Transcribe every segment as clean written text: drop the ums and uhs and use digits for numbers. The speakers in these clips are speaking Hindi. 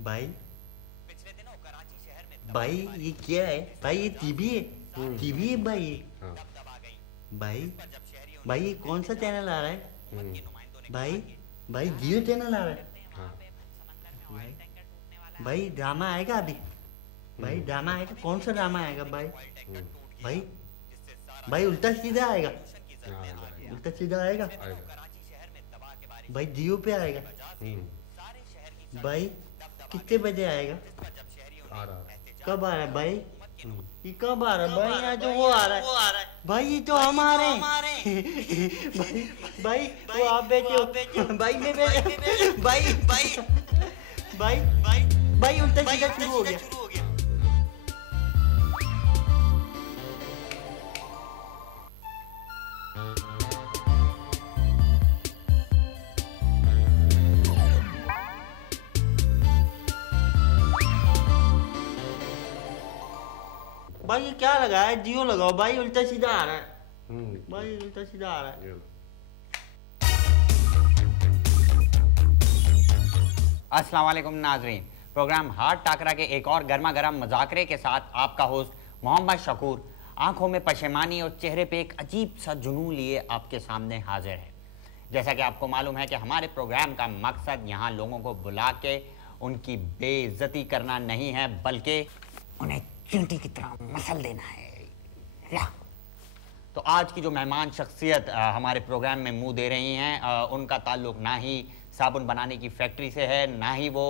भाई पिछले दिनों कराची शहर में भाई ये क्या है भाई? ये टीवी है, टीवी है भाई ये। हाँ। दबदबा गई भाई जब शहरियों भाई ये कौन सा चैनल आ रहा है? के नुमाइंदों ने भाई भाई जियो चैनल आ रहा है। हाँ। समंदर में ऑयल टैंकर टूटने वाला भाई ड्रामा आएगा अभी? भाई ड्रामा आएगा? कौन सा ड्रामा आएगा भाई? ऑयल टैंकर टूट गया भाई जिससे सारा भाई उल्टा सीधा आएगा? पोल्यूशन की जद हाँ, में आ गया उल्टा सीधा आएगा? आएगा। कराची शहर में दबा के बारिश भाई जियो पे आएगा? वजह से सारे शहर की भाई कितने बजे आएगा? पर जब शहरियों आ रहा है। एहतजाज कब आ रहा है भाई? हुकूमत के ये कब आ रहा है भाई? यहाँ जो वो आ रहा है भाई, ये तो हम आ रहे हैं। भाई भाई वो आप बैठे हो, भाई मैं बैठे, भाई भाई भाई भाई भाई उल्टा सीधा शुरू हो गया। भाई ये क्या लगा है? जियो लगाओ भाई, उल्टा सीधा आ रहा है भाई, उल्टा सीधा आ रहा है। ये लो। अस्सलाम वालेकुम नाजरीन, प्रोग्राम हार्ट टाकरा के एक और गर्मा गर्म मजाकरे के साथ आपका होस्ट मोहम्मद शकूर आंखों में पशेमानी और चेहरे पे एक अजीब सा जुनून लिए आपके सामने हाजिर है। जैसा कि आपको मालूम है कि हमारे प्रोग्राम का मकसद यहाँ लोगों को बुला के उनकी बेइज्जती करना नहीं है, बल्कि उन्हें चींटी की तरह मसल देना है। या तो आज की जो मेहमान शख्सियत हमारे प्रोग्राम में मुंह दे रही हैं, उनका ताल्लुक ना ही साबुन बनाने की फैक्ट्री से है, ना ही वो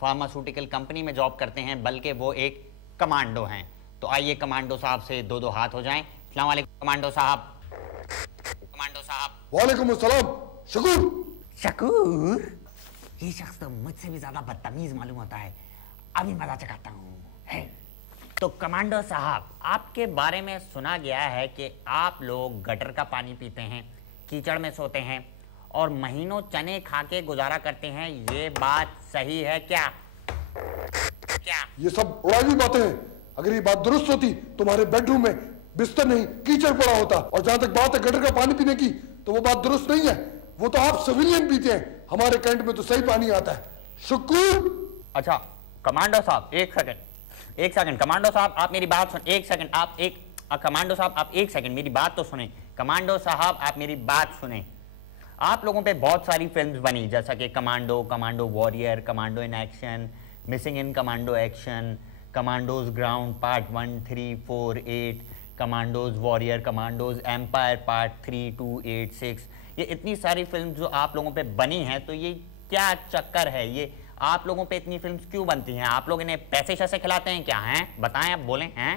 फार्मास्यूटिकल कंपनी में जॉब करते हैं, बल्कि वो एक कमांडो हैं। तो आइए कमांडो साहब से दो दो हाथ हो जाएं। अस्सलाम वालेकुम कमांडो साहब। कमांडो साहब। वालेकुम अस्सलाम शकूर। शकूर, ये शख्स तो मुझसे भी ज्यादा बदतमीज मालूम होता है। अभी मजा चखाता हूँ। तो कमांडो साहब, आपके बारे में सुना गया है कि आप लोग गटर का पानी पीते हैं, कीचड़ में सोते हैं और महीनों चने खा के गुजारा करते हैं। ये बात सही है क्या? क्या? ये सब उड़ाई बातें हैं। अगर ये बात दुरुस्त होती तुम्हारे बेडरूम में बिस्तर नहीं कीचड़ पड़ा होता। और जहां तक बात है गटर का पानी पीने की, तो वो बात दुरुस्त नहीं है। वो तो आप सिविलियन पीते हैं, हमारे कैंट में तो सही पानी आता है। शुक्र। अच्छा कमांडो साहब, एक सेकंड कमांडो साहब, आप मेरी बात सुन। एक सेकंड, कमांडो साहब आप एक सेकंड मेरी बात तो सुने। कमांडो साहब आप मेरी बात सुने। आप लोगों पे बहुत सारी फिल्म्स बनी, जैसा कि Commando, Commando Warrior, Commando in Action, Missing in Commando Action, Commandos Ground Part 1, 3, 4, 8, Commandos Warrior, Commandos Empire Part 3, 2, 8, 6। ये इतनी सारी फिल्म जो आप लोगों पे बनी हैं, तो ये क्या चक्कर है? ये आप लोगों पे इतनी फिल्म्स क्यों बनती हैं? आप लोग इन्हें पैसे शैसे खिलाते हैं क्या? हैं बताएं, आप बोलें। हैं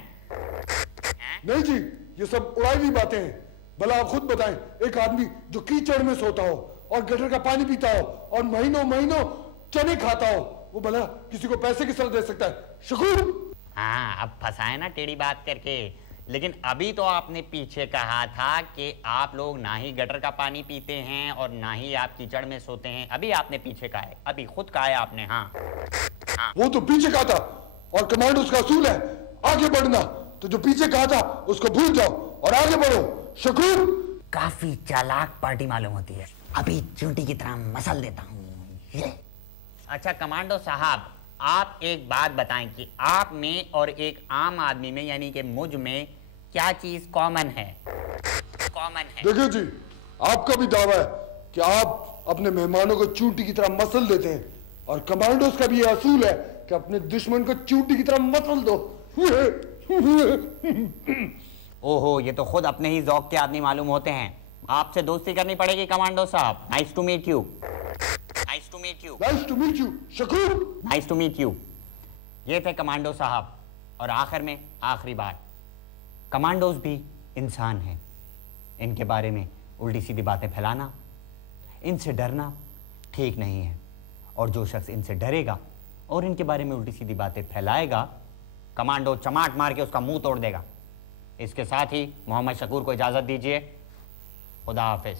नहीं जी, ये सब उड़ाई हुई बातें हैं। भला आप खुद बताएं, एक आदमी जो कीचड़ में सोता हो और गटर का पानी पीता हो और महीनों महीनों चने खाता हो, वो भला किसी को पैसे किस तरह दे सकता है? शुक्र। हाँ, अब फंसाए ना टेढ़ी बात करके। लेकिन अभी तो आपने पीछे कहा था कि आप लोग ना ही गटर का पानी पीते हैं और ना ही आप कीचड़ में सोते हैं। अभी आपने पीछे कहा है, अभी खुद कहा है आपने। हाँ वो तो पीछे कहा था, और कमांडोज का असूल है आगे बढ़ना। तो जो पीछे कहा था उसको भूल जाओ और आगे बढ़ो। शुक्र। काफी चालाक पार्टी मालूम होती है। अभी चूंटी की तरह मसल देता हूँ ये। अच्छा कमांडो साहब, आप एक बात बताएं कि आप में और एक आम आदमी में, यानी कि मुझ में, क्या चीज कॉमन है? देखिए जी, आपका भी दावा है कि आप अपने मेहमानों को चूंटी की तरह मसल देते हैं, और कमांडोज का भी यह असूल है कि अपने दुश्मन को चूंटी की तरह मसल दो। ओहो, ये तो खुद अपने ही ज़ौक के आदमी मालूम होते हैं। आपसे दोस्ती करनी पड़ेगी कमांडो साहब। Nice to meet you. Nice to meet you. Nice to meet you Shakoor. Nice to meet you. ये थे कमांडो साहब। और आखिर में आखिरी बात, कमांडोज भी इंसान हैं। इनके बारे में उल्टी सीधी बातें फैलाना, इनसे डरना ठीक नहीं है। और जो शख्स इनसे डरेगा और इनके बारे में उल्टी सीधी बातें फैलाएगा, कमांडो चमाट मार के उसका मुंह तोड़ देगा। इसके साथ ही मोहम्मद शकूर को इजाजत दीजिए। खुदा हाफिज।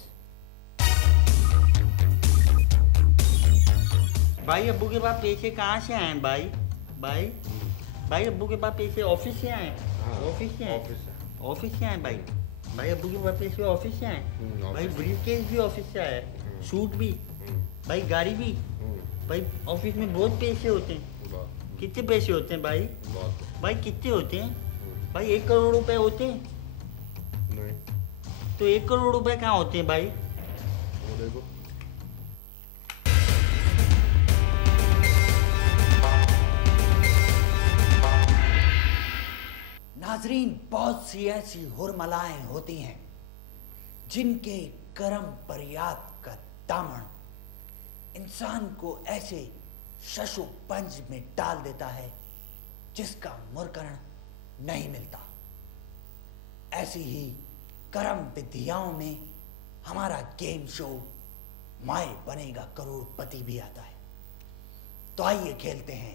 भाई अब्बू के पास पैसे कहाँ से आए भाई? भाई भाई अब्बू के पास पैसे ऑफिस से आए? ऑफिस से आए? ऑफिस से आए भाई? भाई अब्बू के पास पैसे ऑफिस से आए? भाई ब्रीफकेस भी ऑफिस से आया, सूट भी, भाई गाड़ी भी। भाई ऑफिस में बहुत पैसे होते हैं। कितने पैसे होते हैं भाई? बहुत भाई कितने होते हैं भाई? 1 करोड़ रुपए होते हैं? नहीं, तो 1 करोड़ रुपए कहाँ होते हैं भाई? वो देखो। नाजरीन, बहुत सी ऐसी हुरमलाएं होती हैं जिनके करम बरियात का दामन इंसान को ऐसे शशो पंज में डाल देता है जिसका मुरकरण नहीं मिलता। ऐसी ही करम विधियाओं में हमारा गेम शो माए बनेगा करोड़पति भी आता है। तो आइए खेलते हैं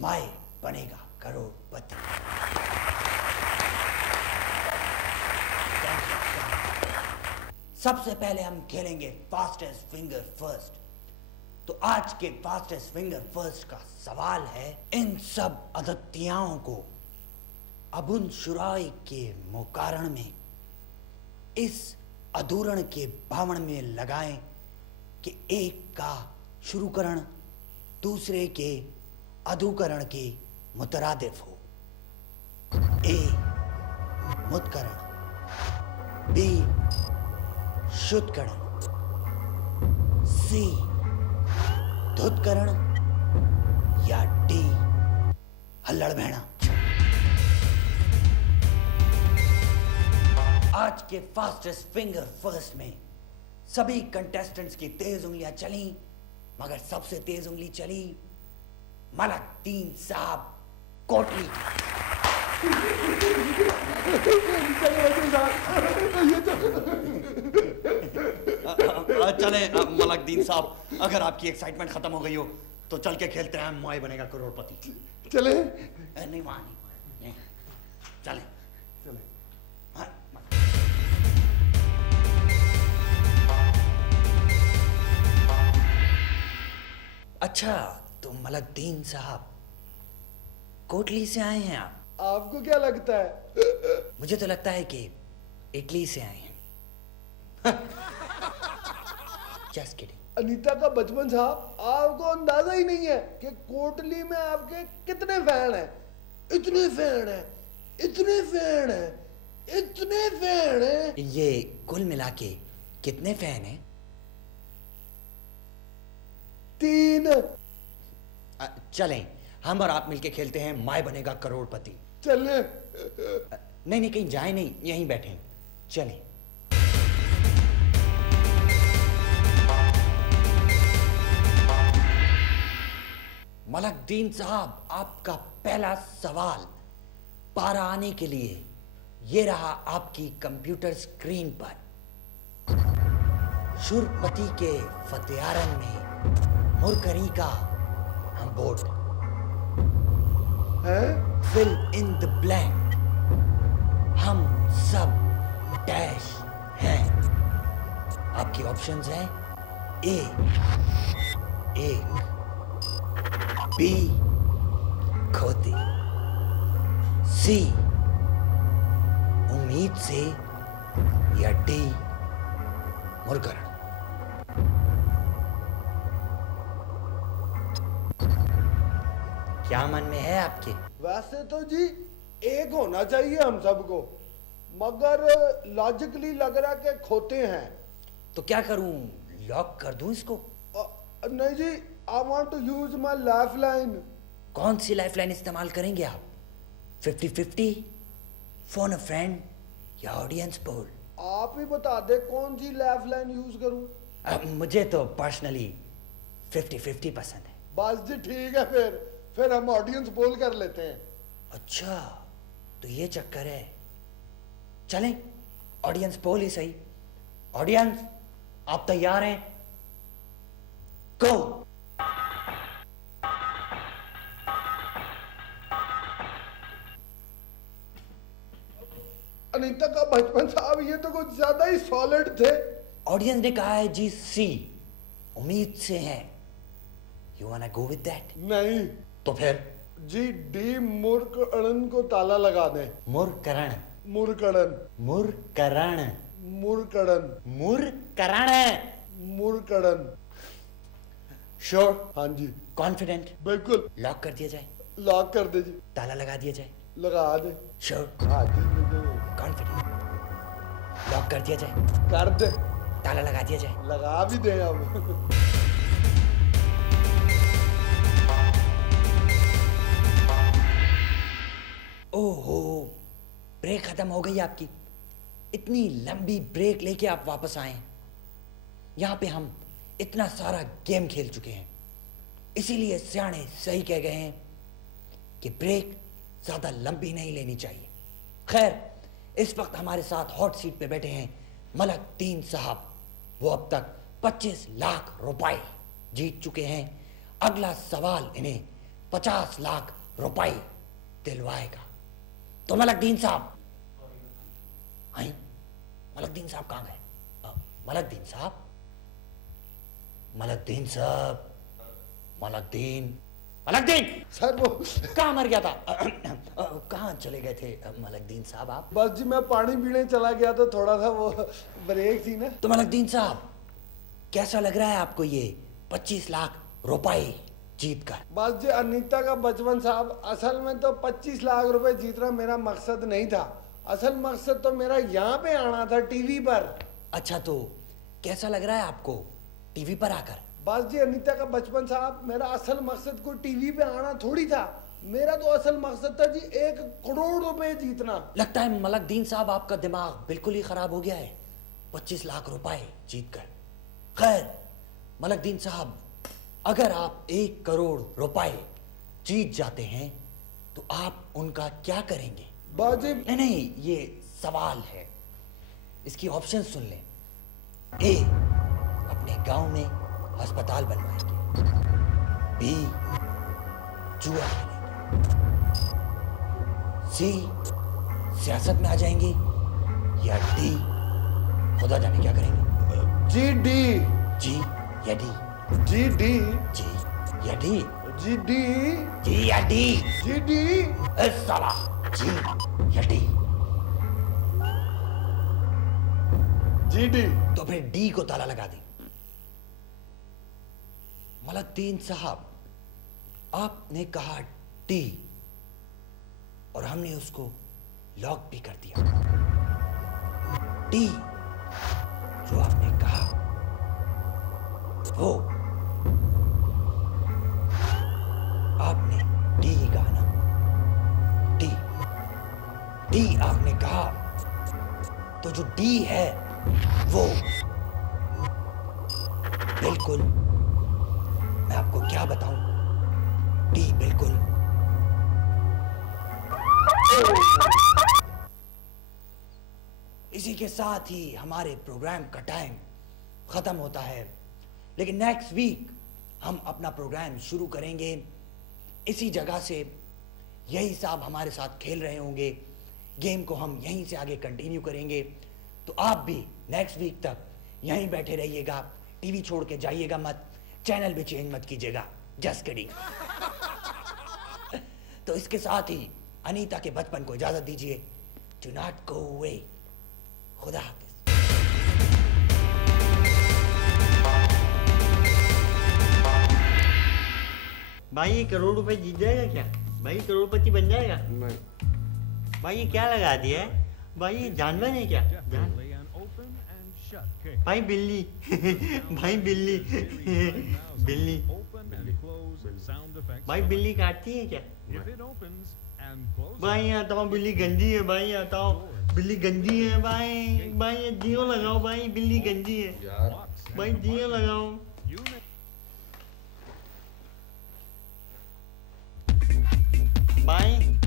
माए बनेगा करोड़पति। सबसे पहले हम खेलेंगे फास्टेस्ट फिंगर फर्स्ट। तो आज के फास्टेस्ट फिंगर फर्स्ट का सवाल है, इन सब अदत्तियाओं को अबुन शुराई के मुकारण में इस अधूरण के भावण में लगाएं कि एक का शुरूकरण दूसरे के अधूकरण के मुतरादिफ हो। ए मुतकरण, बी शुद्धकरण, सी धुतकरण या डी हल्लड़ भेड़ा। आज के फास्टेस्ट फिंगर फर्स्ट में सभी कंटेस्टेंट्स की तेज उंगलियां चली, मगर सबसे तेज उंगली चली मलकदीन साहब कोटली की। चले मलकदीन साहब, अगर आपकी एक्साइटमेंट खत्म हो गई हो तो चल के खेलते हैं माए बनेगा करोड़पति। चले नहीं वहां नहीं, चले चले। हाँ, अच्छा, तो मलकदीन साहब कोटली से आए हैं आप? आपको क्या लगता है? मुझे तो लगता है कि इटली से आए हैं। Just kidding. अनीता का बचपन साहब, आपको अंदाजा ही नहीं है कि कोटली में आपके कितने फैन हैं। इतने फैन हैं, इतने फैन हैं, इतने फैन हैं। ये कुल मिला के कितने फैन हैं? 3। चलें, हम और आप मिलके खेलते हैं माए बनेगा करोड़पति। चले। नहीं नहीं, कहीं जाए नहीं, यहीं बैठे। चलें। मलकदीन साहब, आपका पहला सवाल पारा आने के लिए ये रहा आपकी कंप्यूटर स्क्रीन पर। शुरपति के फतेहारन में मुरकरी का हम बोर्ड हैं? फिल इन द ब्लैंक, हम सब डैश हैं। आपकी ऑप्शंस हैं ए एक, बी खोती, सी उम्मीद से, या डी मुरकरण। क्या मन में है आपके? वैसे तो जी एक होना चाहिए हम सबको, मगर लॉजिकली लग रहा कि खोते हैं। तो क्या करूं, लॉक कर दूं इसको? नहीं जी, I want to use my lifeline. कौन सी लाइफलाइन इस्तेमाल करेंगे आप? 50-50, फोन अ फ्रेंड या ऑडियंस पोल? आप ही बता दे कौन सी लाइफलाइन यूज करूं। मुझे तो पर्सनली 50-50 पसंद है। बस जी ठीक है, फिर हम ऑडियंस पोल कर लेते हैं। अच्छा, तो ये चक्कर है। चलें, ऑडियंस पोल ही सही। ऑडियंस, आप तैयार हैं? गो। अनीता का बचपन साहब, ये तो कुछ ज्यादा ही सॉलिड थे। ऑडियंस ने कहा है जी सी, उम्मीद से है। You वांना go with that? नहीं तो फिर जी, डी मुरकरण को ताला लगा दें। मुरकरण, मुरकरण, मुरकरण, मुरकरण, मुरकरण, मुरकरण। श्योर? हाँ जी, कॉन्फिडेंट? बिल्कुल। लॉक कर दिया जाए? लॉक कर दे जी। ताला लगा दिया जाए? लगा दे। श्योर? हाँ जी कॉन्फिडेंट? लॉक कर दिया जाए? कर दे। ताला लगा दिया जाए? लगा भी दे अब। ओहो, ब्रेक खत्म हो गई आपकी। इतनी लंबी ब्रेक लेके आप वापस आए। यहाँ पे हम इतना सारा गेम खेल चुके हैं, इसीलिए सियाणे सही कह गए हैं कि ब्रेक ज्यादा लंबी नहीं लेनी चाहिए। खैर, इस वक्त हमारे साथ हॉट सीट पे बैठे हैं मलकदीन साहब। वो अब तक 25 लाख रुपए जीत चुके हैं। अगला सवाल इन्हें 50 लाख रुपए दिलवाएगा। तो मलकदीन साहब, हैं? मलकदीन साहब कहाँ गए? मलकदीन साहब, मलकदीन साहब, मलकदीन, मलकदीन सर वो कहाँ मर गया था? कहाँ चले गए थे मलकदीन साहब आप? बस जी मैं पानी पीने चला गया तो थोड़ा सा वो ब्रेक थी ना। तो मलकदीन साहब, कैसा लग रहा है आपको ये 25 लाख रुपए जीत कर? बस जी अनीता का बचपन साहब, असल में तो 25 लाख रुपए जीतना मेरा मकसद नहीं था। असल मकसद तो मेरा यहाँ पे आना था, टीवी पर। अच्छा, तो कैसा लग रहा है आपको टीवी पर आकर? बस जी अनीता का बचपन साहब, मेरा असल मकसद को टीवी पे आना थोड़ी था। मेरा तो असल मकसद था जी 1 करोड़ रुपए जीतना। लगता है मलकदीन साहब आपका दिमाग बिल्कुल ही खराब हो गया है 25 लाख रुपए जीत कर। खैर मलकदीन साहब, अगर आप 1 करोड़ रुपए जीत जाते हैं तो आप उनका क्या करेंगे? बस जी नहीं, ये सवाल है, इसकी ऑप्शन सुन लें। ए, अपने गांव में अस्पताल बनवाएंगे। बी, जुआ खेलेंगे। सी, सियासत में आ जाएंगे। या डी, खुदा जाने क्या करेंगे। G D. जी या डी? G D. जी या डी? G D. जी या डी? G D. इस साला जी या डी? G D. तो फिर डी को ताला लगा दें। मलकदीन साहब, आपने कहा डी और हमने उसको लॉक भी कर दिया। डी जो आपने कहा वो आपने डी ही कहा ना? डी, डी आपने कहा, तो जो डी है वो बिल्कुल, मैं आपको क्या बताऊं, डी बिल्कुल इसी के साथ ही हमारे प्रोग्राम का टाइम खत्म होता है। लेकिन नेक्स्ट वीक हम अपना प्रोग्राम शुरू करेंगे इसी जगह से। यही साहब हमारे साथ खेल रहे होंगे, गेम को हम यहीं से आगे कंटिन्यू करेंगे। तो आप भी नेक्स्ट वीक तक यहीं बैठे रहिएगा, टीवी छोड़ के जाइएगा मत, चैनल भी चेंज मत कीजिएगा। Just kidding. तो इसके साथ ही अनीता के बचपन को इजाजत दीजिए। Do not go away. खुदा हाफिज। भाई ये करोड़ रुपए जीत जाएगा क्या? भाई करोड़पति बन जाएगा? नहीं। भाई ये क्या लगा दिया है? भाई ये जानवर है क्या? भाई बिल्ली। भाई बिल्ली। बिल्ली। भाई बिल्ली काटती है क्या? भाई आता हूँ, बिल्ली गंदी है। भाई आता हूँ, बिल्ली गंदी है। भाई भाई ये जियो लगाओ। भाई बिल्ली गंदी है यार भाई, जियो लगाओ। भाई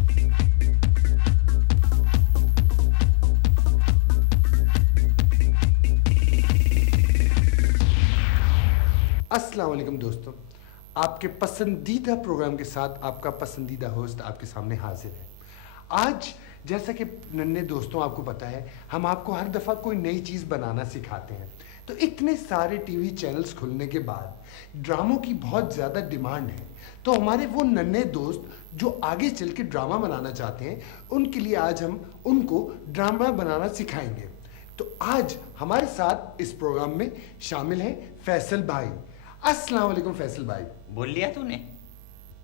अस्सलाम वालेकुम दोस्तों, आपके पसंदीदा प्रोग्राम के साथ आपका पसंदीदा होस्ट आपके सामने हाजिर है। आज जैसा कि नन्हे दोस्तों आपको पता है, हम आपको हर दफ़ा कोई नई चीज़ बनाना सिखाते हैं। तो इतने सारे टीवी चैनल्स खुलने के बाद ड्रामों की बहुत ज़्यादा डिमांड है। तो हमारे वो नन्हे दोस्त जो आगे चल के ड्रामा बनाना चाहते हैं, उनके लिए आज हम उनको ड्रामा बनाना सिखाएंगे। तो आज हमारे साथ इस प्रोग्राम में शामिल हैं फैसल भाई। अस्सलाम वालेकुम फैसल भाई। बोल लिया तूने?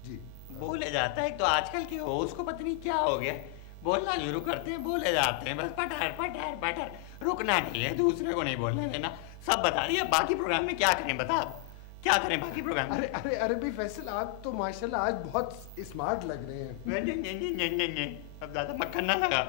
जी बोले जाता है। तो आजकल के होस्ट को पता नहीं क्या हो गया, बोलना शुरू करते हैं, बोले जाते हैं बस पटर पटर पटर, रुकना नहीं है, दूसरे को नहीं बोलने देना। सब बता दिया, बाकी प्रोग्राम में क्या करें बता, अब क्या करें बाकी प्रोग्राम में? अरे अरे अरे भाई फैसल, आप तो माशाल्लाह आज बहुत स्मार्ट लग रहे हैं। अब ज्यादा मक्खन ना लगा,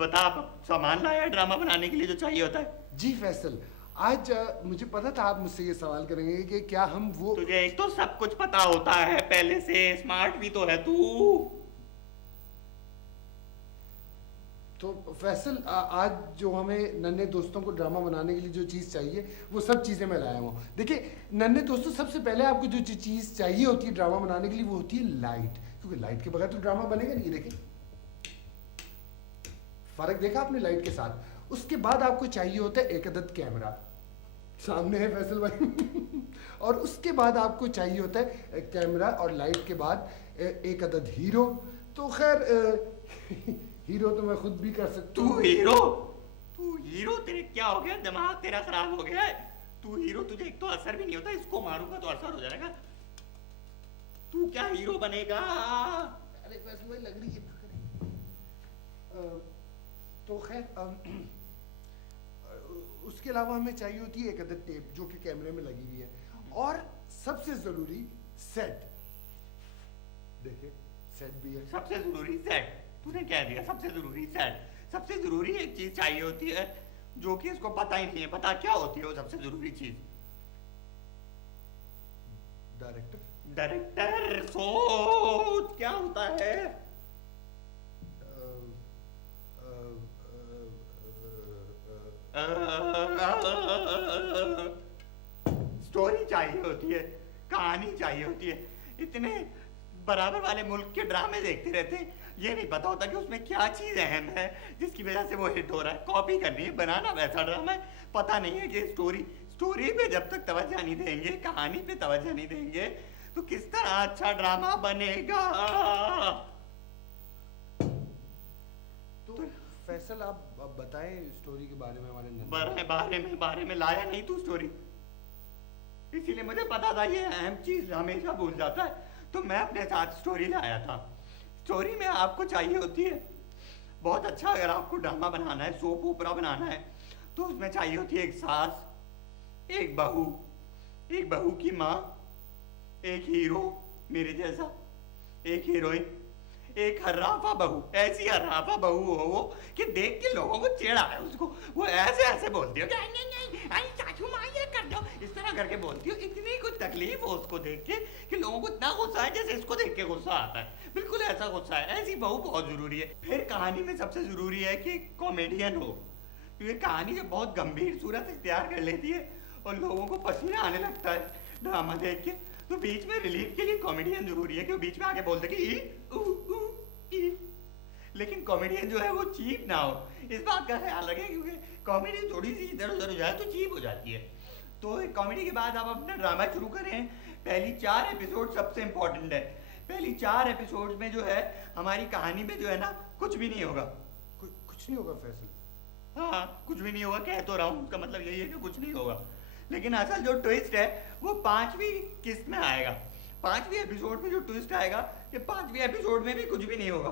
बता अब सामान लाया ड्रामा बनाने के लिए जो चाहिए होता है? जी फैसल, आज मुझे पता था आप मुझसे ये सवाल करेंगे कि क्या हम वो। तुझे एक तो सब कुछ पता होता है पहले से, स्मार्ट भी तो है तू। तो फैसल आज जो हमें नन्हे दोस्तों को ड्रामा बनाने के लिए जो चीज़ चाहिए वो सब चीज़ें मैं लाया हूँ। देखिए नन्हे दोस्तों, सबसे पहले आपको जो चीज़ चाहिए होती है ड्रामा बनाने के लिए वो होती है लाइट, क्योंकि लाइट के बगैर तो ड्रामा बनेगा नहीं। देखिए फर्क देखा आपने लाइट के साथ। उसके बाद आपको चाहिए होता है एक अदद कैमरा, सामने है फैसल भाई और उसके बाद आपको चाहिए होता है कैमरा और लाइट के बाद एक अदद हीरो। तो खैर हीरो तो मैं खुद भी कर सकता हूँ। तू हीरो तेरे क्या हो गया, दिमाग तेरा खराब हो गया है? तू हीरो, तुझे एक तो असर भी नहीं होता, इसको मारूंगा तो असर हो जाएगा। तू क्या हीरो बनेगा? अरे बस वही लग रही है। तो खैर उसके अलावा हमें चाहिए होती है एक अदद टेप जो कि कैमरे में लगी हुई है, और सबसे जरूरी सेट। देखिए सेट भी है। सबसे जरूरी सेट, तूने कह दिया सबसे जरूरी सेट। सबसे जरूरी एक चीज चाहिए होती है जो कि इसको पता ही नहीं है। पता क्या होती है वो सबसे जरूरी चीज? डायरेक्टर। डायरेक्टर, सोच क्या होता है? स्टोरी चाहिए होती है, कहानी चाहिए होती है। इतने बराबर वाले मुल्क के ड्रामे देखते रहते हैं, ये नहीं पता होता कि उसमें क्या चीज अहम है जिसकी वजह से वो हिट हो रहा है। कॉपी करनी है, बनाना वैसा ड्रामा है, पता नहीं है कि स्टोरी पे जब तक तवज्जो नहीं देंगे, कहानी पे तवज्जो नहीं देंगे, तो किस तरह अच्छा ड्रामा बनेगा। तो फैसल आप बताएं स्टोरी के बारे में। हमारे बारे में लाया नहीं तू स्टोरी, इसीलिए मुझे पता था ये अहम चीज हमेशा भूल जाता है, तो मैं अपने साथ स्टोरी लाया था। स्टोरी में आपको चाहिए होती है बहुत अच्छा, अगर आपको ड्रामा बनाना है, सोप ओपरा बनाना है, तो उसमें चाहिए होती है एक सास, एक बहू की माँ, एक हीरो मेरे जैसा, एक हीरोइन, एक हर्राफा बहू। ऐसी हर्राफा बहू हो वो कि देख के लोगों को चिढ़ा है उसको, वो ऐसे बोलती हो कि नहीं सासू माँ ये कर दो, इस तरह करके बोलती हो। इतनी कुछ तकलीफ हो उसको देख के कि लोगों को इतना गुस्सा है जैसे इसको देख के गुस्सा आता है। बिल्कुल ऐसा गुस्सा है। ऐसी बहू बहुत जरूरी है। फिर कहानी में सबसे जरूरी है कि कॉमेडियन हो, क्योंकि कहानी जो बहुत गंभीर सूरत इख्तियार कर लेती है और लोगों को पसीना आने लगता है ड्रामा देख के, तो बीच में रिलीफ के लिए कॉमेडियन जरूरी है कि वो बीच में आके बोलते कि ई। लेकिन कॉमेडियन जो है वो चीप ना हो, इस बात का ख्याल रखें, क्योंकि कॉमेडी थोड़ी सी इधर उधर हो जाए तो चीप हो जाती है। तो कॉमेडी के बाद आप अपना ड्रामा शुरू करें। पहली 4 एपिसोड सबसे इंपॉर्टेंट है। पहली 4 एपिसोड में जो है हमारी कहानी में जो है ना कुछ भी नहीं होगा। कुछ नहीं होगा फैसल? हाँ, कुछ भी नहीं होगा, कह तो रहा हूँ, उसका मतलब यही है कि कुछ नहीं होगा। लेकिन असल जो ट्विस्ट है वो 5वीं किस्त में आएगा। 5वीं एपिसोड में जो ट्विस्ट आएगा, कि 5वीं एपिसोड में भी कुछ भी नहीं होगा।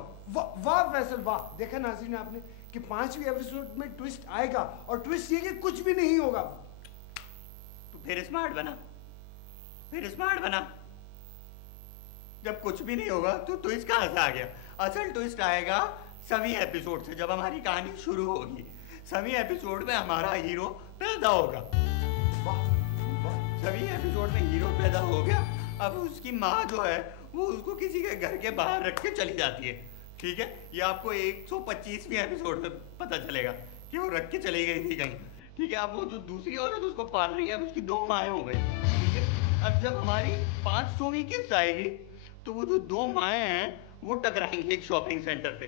वाह फैसल वाह। देखा नाज़रीन आपने कि 5वीं एपिसोड में ट्विस्ट आएगा, और ट्विस्ट ये कि कुछ भी नहीं होगा। तो फिर स्मार्ट बना। जब कुछ भी नहीं होगा तो ट्विस्ट कहाँ से आ गया? असल ट्विस्ट आएगा 7वीं एपिसोड से, जब हमारी कहानी शुरू होगी। 7वीं एपिसोड में हमारा हीरो पैदा होगा। 7वीं एपिसोड में हीरो पैदा हो गया। अब उसकी माँ जो है वो उसको किसी के घर के बाहर रख के चली जाती है। ठीक है, ये आपको 125वीं एपिसोड में पता चलेगा कि वो रख के चली गई थी कहीं। ठीक है, अब वो जो दूसरी औरत उसको पाल रही है, अब उसकी 2 माएँ हो गई। ठीक है, अब जब हमारी 500वीं किस्त आएगी तो वो जो 2 माएँ हैं वो टकराएंगी एक शॉपिंग सेंटर पे।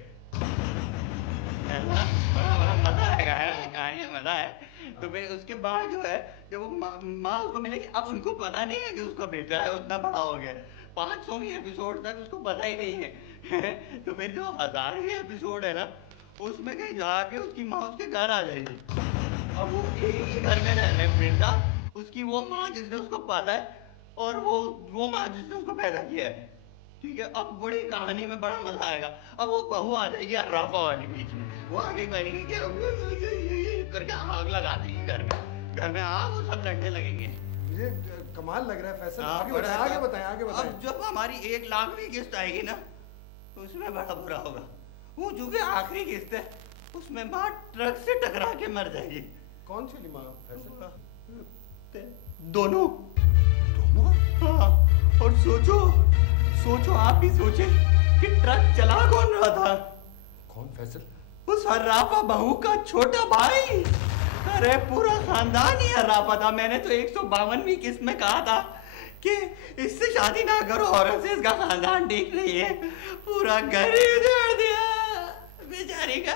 मजा है। तो फिर उसके बाद जो है जब वो माँ उसको मिलेगी, अब उनको पता नहीं है कि उसका बेटा है, उतना बड़ा हो गया। 500वीं एपिसोड तक उसको पता ही नहीं है। तो फिर जो 1000वीं एपिसोड है ना, उसमें कहीं जाके उसकी माँ उसके घर आ जाएगी। अब वो एक ही घर में रहने बेटा, उसकी वो माँ जिसने उसको पाला है और वो माँ जिसने उसको पैदा किया है। ठीक है, अब बड़ी कहानी में बड़ा मजा आएगा। अब वो बहू आ जाएगी अर्राफा वाली बीच में, वो आगे करेगी कि करके आग लगा देगी घर में आग और सब लड़ने लगेंगे। मुझे कमाल लग रहा है फैसल। हाँ, आगे बड़ा बताएं, अच्छा। आगे बताएं, आगे बताएं। अब जब हमारी 1 लाखवीं किस्त आएगी ना, तो उसमें बड़ा बुरा होगा। वो चूंकि आखिरी किस्त है, उसमें माँ ट्रक से टकरा के मर जाएगी। कौन सी माँ फैसल? दोनों। दोनों? हाँ, और सोचो आप भी सोचे कि ट्रक चला कौन रहा था? कौन फैसल? उस हर्राफा बहू का छोटा भाई। अरे पूरा खानदान ही हर्राफा था। मैंने तो 152वीं किस्त में कहा था कि इससे शादी ना करो, औरत से इसका खानदान ठीक नहीं है। पूरा घर ही उजाड़ दिया बेचारी का।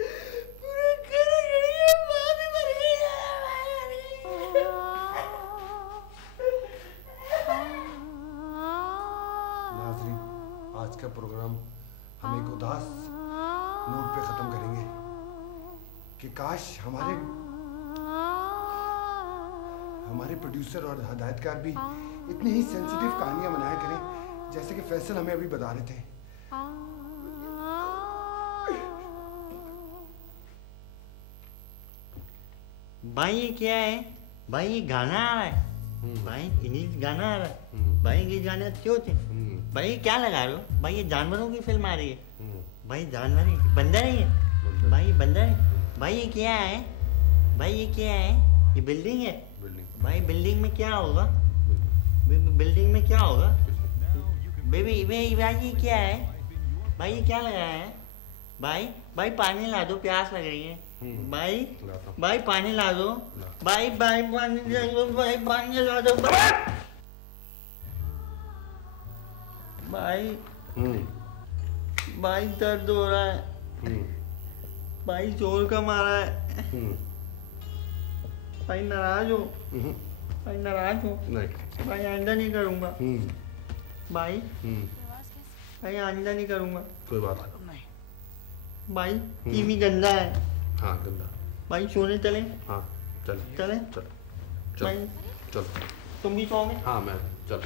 पूरा घर उजाड़ दिया, माँ भी मर गई। नाज़रीन, आज का प्रोग्राम हम एक उदास नोट पे खत्म करेंगे कि काश हमारे प्रोड्यूसर और हदायतकार भी इतनी ही सेंसिटिव कहानियां बनाया करें जैसे कि फैसल हमें अभी बता रहे थे। भाई ये क्या है? भाई ये गाना आ रहा है। भाई इंग्लिश गाना आ रहा है। भाई इंग्लिश गाने अच्छे होते हैं। भाई ये क्या लगा रहे हो? भाई ये जानवरों की फिल्म आ रही है। भाई जानवर है, बंदर है ये। भाई बंदर है। भाई ये क्या है? भाई ये क्या है? ये बिल्डिंग है। भाई बिल्डिंग में क्या होगा? बिल्डिंग में क्या होगा? बेबी भाई ये क्या है? भाई ये क्या लगाया है? भाई पानी ला दो, प्यास लग रही है। भाई पानी ला दो। भाई पानी ला दो। भाई पानी ला दो। भाई दर्द हो रहा है। भाई जोर का मारा है। भाई नाराज हो। भाई नाराज हो। भाई आइंदा नहीं करूँगा। भाई आइंदा नहीं करूँगा। कोई बात नहीं। भाई टीवी गंदा है। हाँ, गंदा। भाई सोने चले? हाँ, चल चले? चल भाई चल। तुम भी सोओगे? हाँ, मैं चल।